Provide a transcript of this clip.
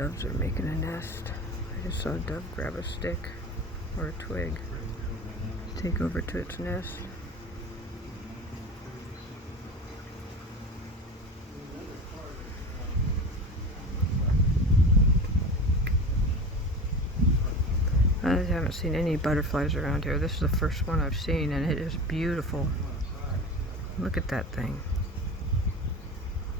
doves are making a nest. I just saw a dove grab a stick or a twig, take over to its nest. I haven't seen any butterflies around here. This is the first one I've seen, and it is beautiful. Look at that thing.